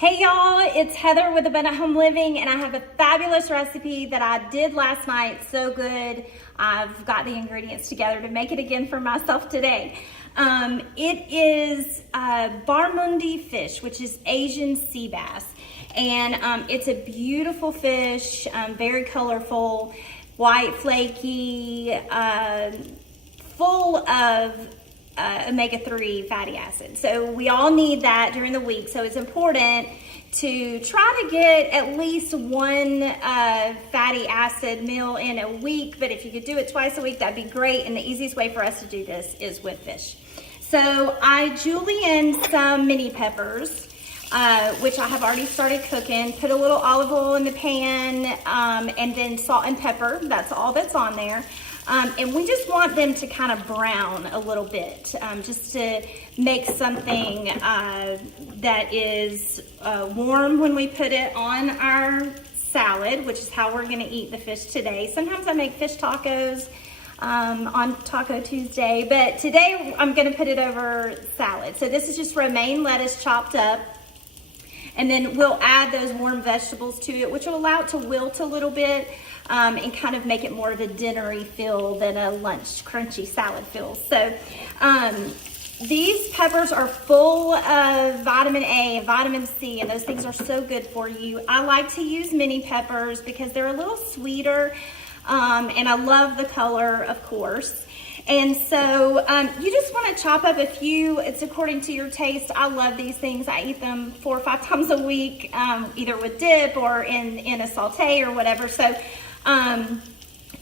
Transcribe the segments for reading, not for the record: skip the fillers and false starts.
Hey y'all, it's Heather with Abundant Home Living, and I have a fabulous recipe that I did last night. So good. I've got the ingredients together to make it again for myself today. It is barramundi fish, which is Asian sea bass. And it's a beautiful fish, very colorful, white, flaky, full of omega-3 fatty acids. So we all need that during the week. So it's important to try to get at least one fatty acid meal in a week. But if you could do it twice a week, that'd be great. And the easiest way for us to do this is with fish. So I julienne some mini peppers, which I have already started cooking. Put a little olive oil in the pan, and then salt and pepper. That's all that's on there. And we just want them to kind of brown a little bit, just to make something that is warm when we put it on our salad, which is how we're gonna eat the fish today. Sometimes I make fish tacos on Taco Tuesday, but today I'm gonna put it over salad. So this is just romaine lettuce chopped up. And then we'll add those warm vegetables to it, which will allow it to wilt a little bit and kind of make it more of a dinnery feel than a lunch crunchy salad feel. So these peppers are full of vitamin A and vitamin C, and those things are so good for you. I like to use mini peppers because they're a little sweeter, and I love the color, of course. And so you just want to chop up a few. It's according to your taste. I love these things. I eat them 4 or 5 times a week, either with dip or in a saute or whatever. So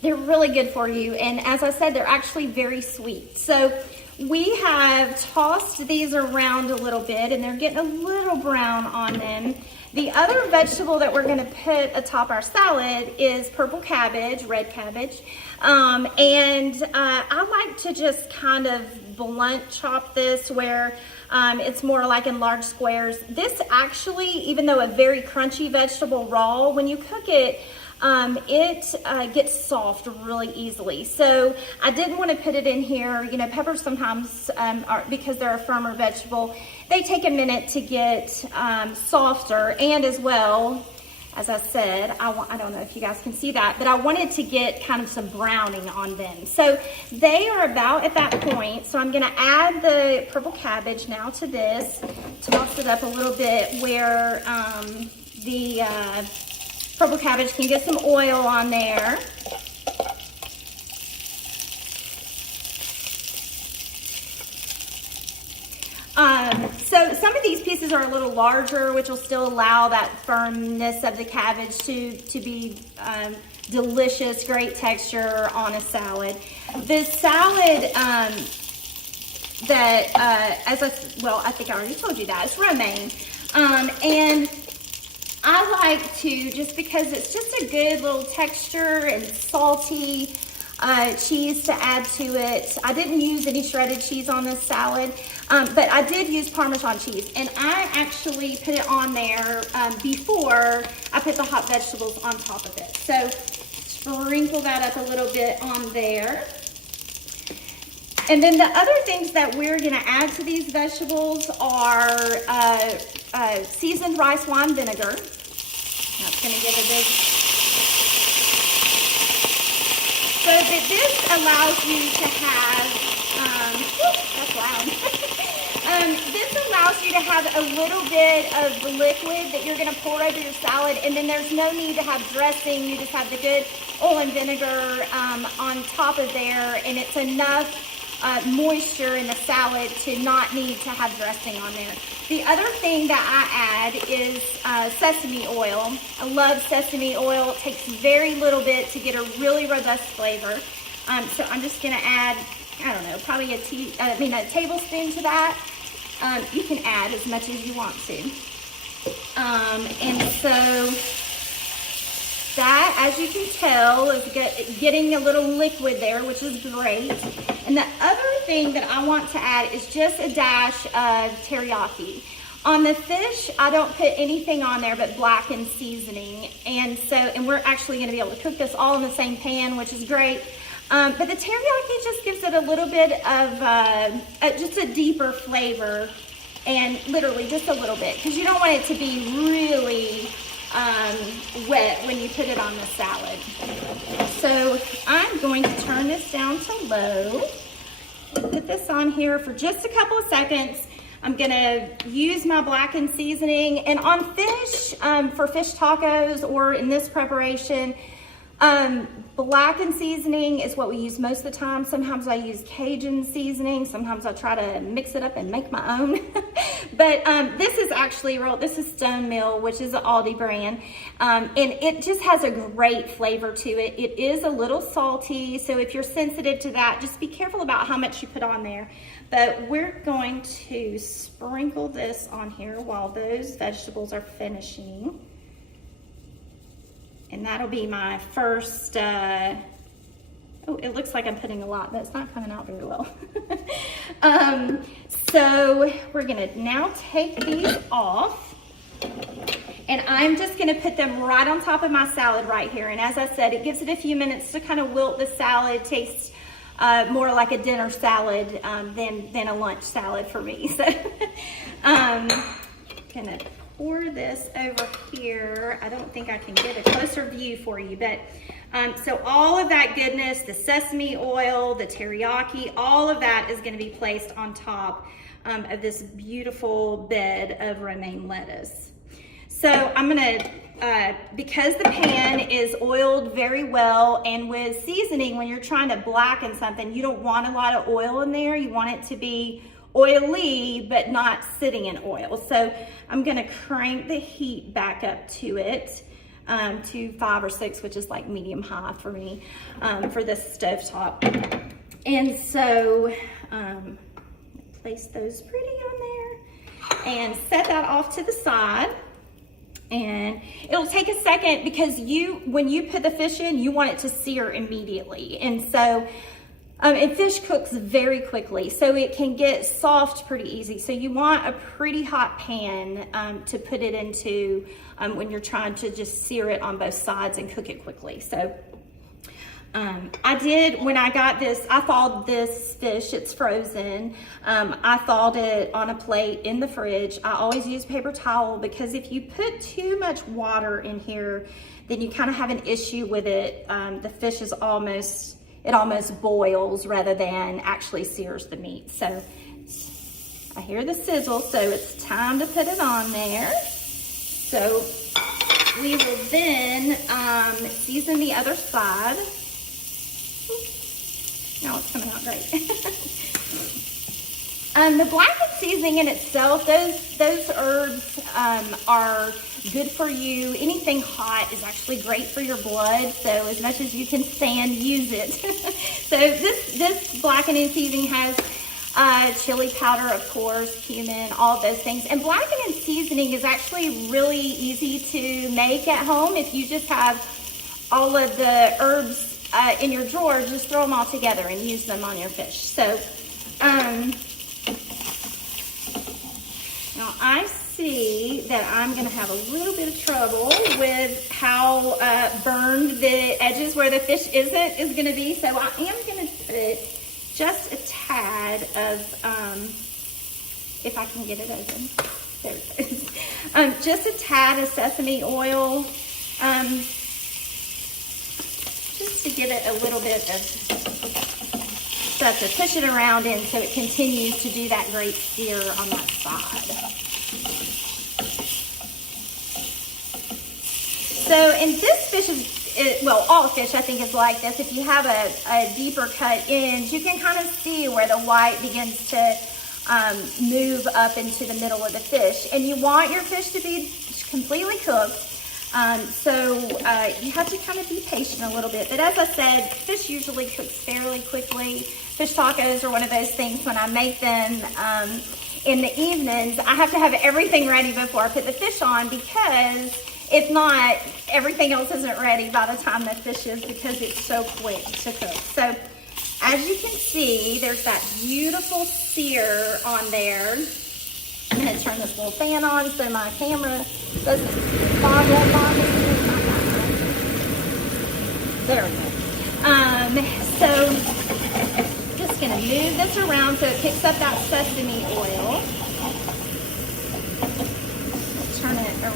they're really good for you. And as I said, they're actually very sweet. So we have tossed these around a little bit, and they're getting a little brown on them. The other vegetable that we're going to put atop our salad is purple cabbage, red cabbage. And I like to just kind of blunt chop this where it's more like in large squares. This actually, even though a very crunchy vegetable raw, when you cook it, it gets soft really easily. So I didn't want to put it in here. You know, peppers sometimes are, because they're a firmer vegetable, they take a minute to get softer. And as well, as I said, I don't know if you guys can see that, but I wanted to get kind of some browning on them. So they are about at that point. So I'm gonna add the purple cabbage now to this, toss it up a little bit where the purple cabbage can get some oil on there. So some of these pieces are a little larger, which will still allow that firmness of the cabbage to be delicious, great texture on a salad. The salad I think I already told you that, it's romaine. And I like to, just because it's just a good little texture and salty cheese to add to it. I didn't use any shredded cheese on this salad, but I did use Parmesan cheese, and I actually put it on there before I put the hot vegetables on top of it. So sprinkle that up a little bit on there. And then the other things that we're gonna add to these vegetables are seasoned rice wine vinegar. That's gonna give a big... So that this allows you to have, that's loud. This allows you to have a little bit of liquid that you're gonna pour over your salad, and then there's no need to have dressing. You just have the good oil and vinegar on top of there, and it's enough moisture in the salad to not need to have dressing on there. The other thing that I add is sesame oil. I love sesame oil. It takes very little bit to get a really robust flavor. So I'm just gonna add, I don't know, probably a tablespoon to that. You can add as much as you want to. And so that, as you can tell, is getting a little liquid there, which is great. And the other thing that I want to add is just a dash of teriyaki. On the fish, I don't put anything on there but blackened seasoning. And we're actually gonna be able to cook this all in the same pan, which is great. But the teriyaki just gives it a little bit of just a deeper flavor and literally just a little bit, because you don't want it to be really wet when you put it on the salad. So I'm going to turn this down to low. Put this on here for just a couple of seconds. I'm gonna use my blackened seasoning, and on fish, for fish tacos or in this preparation, blackened seasoning is what we use most of the time. Sometimes I use Cajun seasoning. Sometimes I try to mix it up and make my own. But this is actually this is Stone Mill, which is an Aldi brand. And it just has a great flavor to it. It is a little salty, so if you're sensitive to that, just be careful about how much you put on there. But we're going to sprinkle this on here while those vegetables are finishing. And that'll be my first, oh, it looks like I'm putting a lot, but it's not coming out very well. So we're gonna now take these off, and I'm just gonna put them right on top of my salad right here. And as I said, it gives it a few minutes to kind of wilt the salad, taste more like a dinner salad than a lunch salad for me. So gonna pour this over here. I don't think I can get a closer view for you, but so all of that goodness, the sesame oil, the teriyaki, all of that is gonna be placed on top of this beautiful bed of romaine lettuce. So I'm gonna, because the pan is oiled very well, and with seasoning, when you're trying to blacken something, you don't want a lot of oil in there. You want it to be oily, but not sitting in oil. So I'm gonna crank the heat back up to it, to 5 or 6, which is like medium high for me, for this stovetop. And so, place those pretty on there and set that off to the side. And it'll take a second, because when you put the fish in, you want it to sear immediately. And so, and fish cooks very quickly, so it can get soft pretty easy. So you want a pretty hot pan to put it into when you're trying to just sear it on both sides and cook it quickly. So when I got this, I thawed this fish, it's frozen. I thawed it on a plate in the fridge. I always use paper towel, because if you put too much water in here, then you kind of have an issue with it. The fish is almost boils rather than actually sears the meat. So I hear the sizzle, so it's time to put it on there. So we will then season the other side. Now it's coming out great. The blackened seasoning in itself, those herbs are good for you. Anything hot is actually great for your blood, so as much as you can stand, use it. So this blackening seasoning has chili powder, of course, cumin, all of those things. And blackening seasoning is actually really easy to make at home. If you just have all of the herbs in your drawer, just throw them all together and use them on your fish. So now I see that I'm gonna have a little bit of trouble with how burned the edges where the fish is gonna be. So I am gonna put just a tad of, if I can get it open, there it goes. Just a tad of sesame oil, just to give it a little bit of stuff to push it around in, so it continues to do that great sear on that side. So, and this fish is, well, all fish I think is like this. If you have a deeper cut end, you can kind of see where the white begins to move up into the middle of the fish. And you want your fish to be completely cooked. So you have to kind of be patient a little bit. But as I said, fish usually cooks fairly quickly. Fish tacos are one of those things when I make them in the evenings, I have to have everything ready before I put the fish on, because if not, everything else isn't ready by the time the fish is, because it's so quick to cook. So as you can see, there's that beautiful sear on there. I'm gonna turn this little fan on so my camera doesn't fog up on me. There we go. So just gonna move this around so it picks up that sesame oil.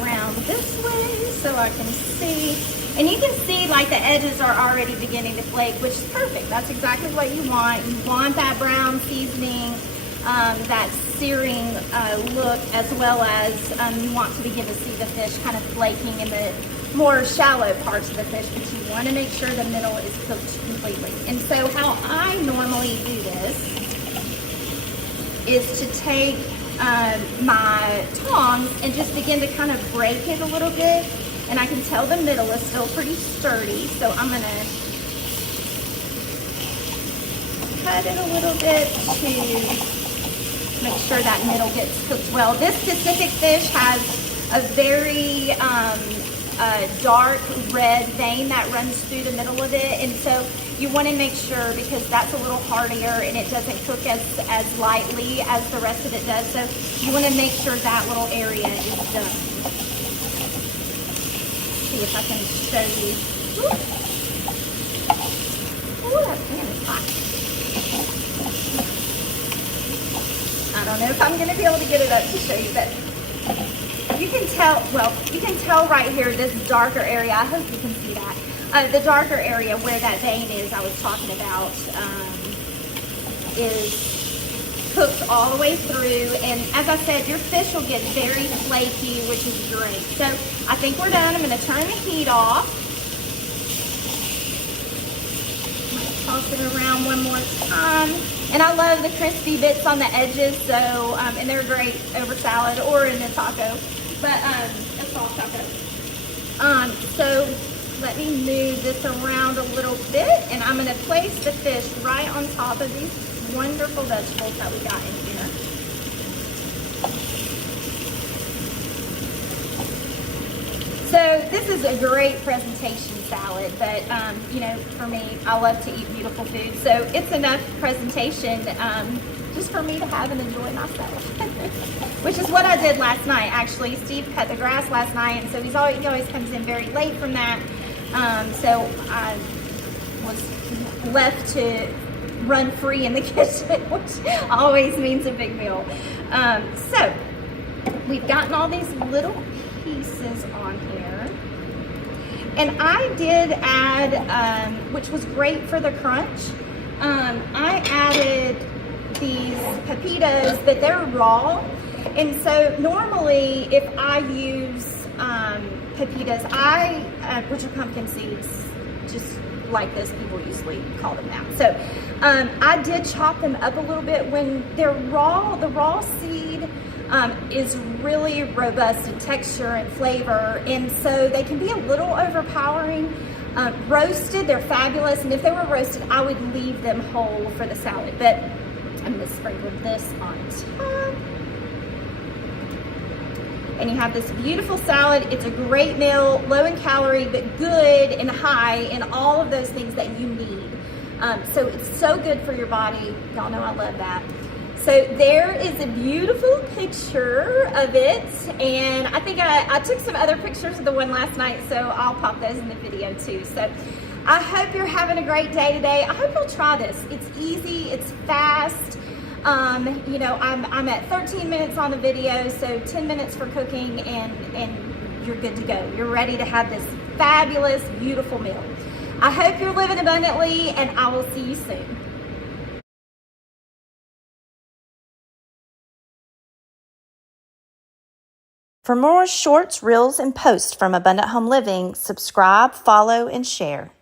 around this way so I can see. And you can see like the edges are already beginning to flake, which is perfect. That's exactly what you want. You want that brown seasoning, that searing look, as well as you want to begin to see the fish kind of flaking in the more shallow parts of the fish, but you want to make sure the middle is cooked completely. And so how I normally do this is to take my tongs and just begin to kind of break it a little bit. And I can tell the middle is still pretty sturdy, so I'm going to cut it a little bit to make sure that middle gets cooked well. This specific fish has a very dark red vein that runs through the middle of it, and so you want to make sure, because that's a little hardier and it doesn't cook as lightly as the rest of it does, so you want to make sure that little area is done. See if I can show you. Ooh, that pan is hot. I don't know if I'm going to be able to get it up to show you, but you can tell, well, you can tell right here, this darker area, I hope you can see that. The darker area where that vein is I was talking about is cooked all the way through, and as I said, your fish will get very flaky, which is great. So I think we're done. I'm going to turn the heat off. Toss it around one more time. And I love the crispy bits on the edges, so and they're great over salad or in a taco, but a soft taco. So let me move this around a little bit, and I'm going to place the fish right on top of these wonderful vegetables that we got in here. So this is a great presentation salad, but you know, for me, I love to eat beautiful food, so it's enough presentation just for me to have and enjoy myself. Which is what I did last night, actually. Steve cut the grass last night, and so he always comes in very late from that. So I was left to run free in the kitchen, which always means a big meal. So we've gotten all these little pieces on here, and I did add, which was great for the crunch, I added these pepitas, but they're raw, and so normally if I use pepitas, which are pumpkin seeds, just like this, people usually call them that. So I did chop them up a little bit. When they're raw, the raw seed is really robust in texture and flavor, and so they can be a little overpowering. Roasted, they're fabulous, and if they were roasted, I would leave them whole for the salad, but I'm gonna sprinkle this on top. And you have this beautiful salad. It's a great meal, low in calorie, but good and high in all of those things that you need. So it's so good for your body. Y'all know I love that. So there is a beautiful picture of it, and I think I took some other pictures of the one last night, so I'll pop those in the video too. So I hope you're having a great day today. I hope you'll try this. It's easy, it's fast. You know, I'm at 13 minutes on the video, so 10 minutes for cooking, and you're good to go. You're ready to have this fabulous, beautiful meal. I hope you're living abundantly, and I will see you soon. For more shorts, reels, and posts from Abundant Home Living, subscribe, follow, and share.